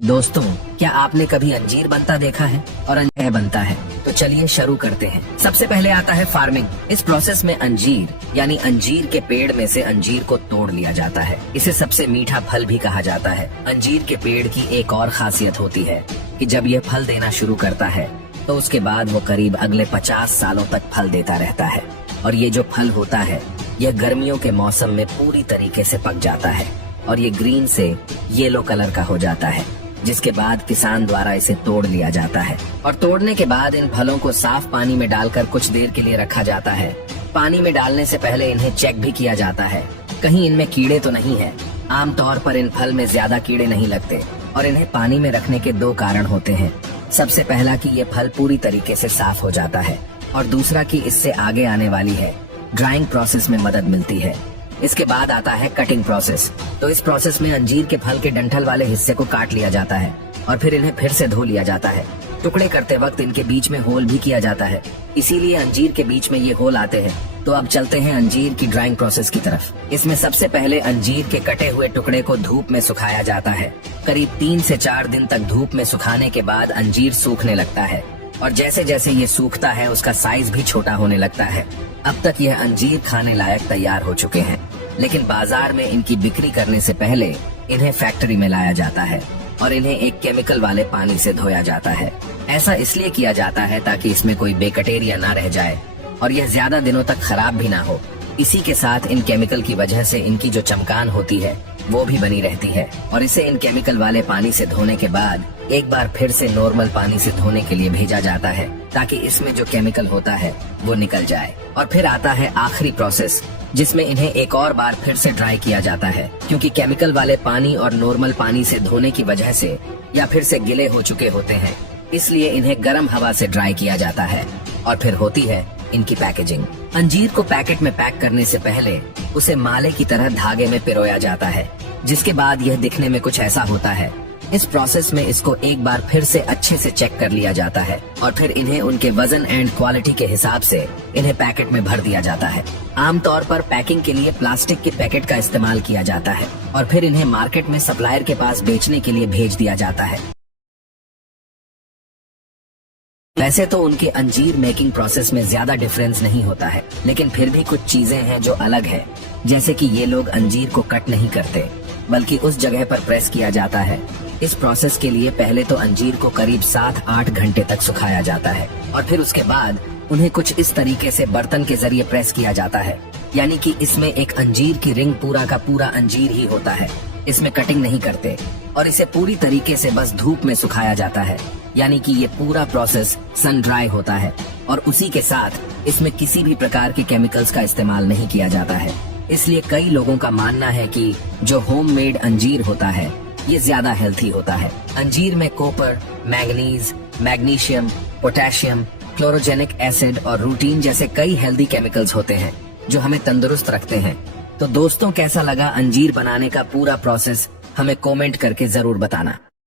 दोस्तों, क्या आपने कभी अंजीर बनता देखा है और अंजीर बनता है? तो चलिए शुरू करते हैं। सबसे पहले आता है फार्मिंग। इस प्रोसेस में अंजीर यानी अंजीर के पेड़ में से अंजीर को तोड़ लिया जाता है। इसे सबसे मीठा फल भी कहा जाता है। अंजीर के पेड़ की एक और खासियत होती है कि जब यह फल देना शुरू करता है तो उसके बाद वो करीब अगले 50 सालों तक फल देता रहता है। और ये जो फल होता है यह गर्मियों के मौसम में पूरी तरीके से पक जाता है और ये ग्रीन से येलो कलर का हो जाता है, जिसके बाद किसान द्वारा इसे तोड़ लिया जाता है। और तोड़ने के बाद इन फलों को साफ पानी में डालकर कुछ देर के लिए रखा जाता है। पानी में डालने से पहले इन्हें चेक भी किया जाता है, कहीं इनमें कीड़े तो नहीं है। आमतौर पर इन फल में ज्यादा कीड़े नहीं लगते और इन्हें पानी में रखने के दो कारण होते हैं। सबसे पहला कि ये फल पूरी तरीके से साफ हो जाता है और दूसरा कि इससे आगे आने वाली है ड्राइंग प्रोसेस में मदद मिलती है। इसके बाद आता है कटिंग प्रोसेस। तो इस प्रोसेस में अंजीर के फल के डंठल वाले हिस्से को काट लिया जाता है और फिर इन्हें फिर से धो लिया जाता है। टुकड़े करते वक्त इनके बीच में होल भी किया जाता है, इसीलिए अंजीर के बीच में ये होल आते हैं। तो अब चलते हैं अंजीर की ड्राइंग प्रोसेस की तरफ। इसमें सबसे पहले अंजीर के कटे हुए टुकड़े को धूप में सुखाया जाता है। करीब 3 से 4 दिन तक धूप में सुखाने के बाद अंजीर सूखने लगता है और जैसे जैसे ये सूखता है उसका साइज भी छोटा होने लगता है। अब तक यह अंजीर खाने लायक तैयार हो चुके हैं, लेकिन बाजार में इनकी बिक्री करने से पहले इन्हें फैक्ट्री में लाया जाता है और इन्हें एक केमिकल वाले पानी से धोया जाता है। ऐसा इसलिए किया जाता है ताकि इसमें कोई बैक्टीरिया ना रह जाए और यह ज्यादा दिनों तक खराब भी ना हो। इसी के साथ इन केमिकल की वजह से इनकी जो चमकान होती है वो भी बनी रहती है। और इसे इन केमिकल वाले पानी से धोने के बाद एक बार फिर से नॉर्मल पानी से धोने के लिए भेजा जाता है ताकि इसमें जो केमिकल होता है वो निकल जाए। और फिर आता है आखिरी प्रोसेस, जिसमें इन्हें एक और बार फिर से ड्राई किया जाता है, क्योंकि केमिकल वाले पानी और नॉर्मल पानी से धोने की वजह से या फिर से गिले हो चुके होते हैं, इसलिए इन्हें गर्म हवा से ड्राई किया जाता है। और फिर होती है इनकी पैकेजिंग। अंजीर को पैकेट में पैक करने से पहले उसे माले की तरह धागे में पिरोया जाता है, जिसके बाद यह दिखने में कुछ ऐसा होता है। इस प्रोसेस में इसको एक बार फिर से अच्छे से चेक कर लिया जाता है और फिर इन्हें उनके वजन एंड क्वालिटी के हिसाब से इन्हें पैकेट में भर दिया जाता है। आमतौर पर पैकिंग के लिए प्लास्टिक के पैकेट का इस्तेमाल किया जाता है और फिर इन्हें मार्केट में सप्लायर के पास बेचने के लिए भेज दिया जाता है। वैसे तो उनके अंजीर मेकिंग प्रोसेस में ज्यादा डिफरेंस नहीं होता है, लेकिन फिर भी कुछ चीजें हैं जो अलग है। जैसे कि ये लोग अंजीर को कट नहीं करते, बल्कि उस जगह पर प्रेस किया जाता है। इस प्रोसेस के लिए पहले तो अंजीर को करीब 7-8 घंटे तक सुखाया जाता है और फिर उसके बाद उन्हें कुछ इस तरीके से बर्तन के जरिए प्रेस किया जाता है, यानी कि इसमें एक अंजीर की रिंग पूरा का पूरा अंजीर ही होता है। इसमें कटिंग नहीं करते और इसे पूरी तरीके से बस धूप में सुखाया जाता है, यानी कि ये पूरा प्रोसेस सन ड्राई होता है। और उसी के साथ इसमें किसी भी प्रकार के केमिकल्स का इस्तेमाल नहीं किया जाता है। इसलिए कई लोगों का मानना है कि जो होममेड अंजीर होता है ये ज्यादा हेल्थी होता है। अंजीर में copper, manganese, magnesium, potassium, chlorogenic acid और रूटीन जैसे कई हेल्दी केमिकल्स होते हैं जो हमें तंदुरुस्त रखते हैं। तो दोस्तों, कैसा लगा अंजीर बनाने का पूरा प्रोसेस? हमें कमेंट करके जरूर बताना।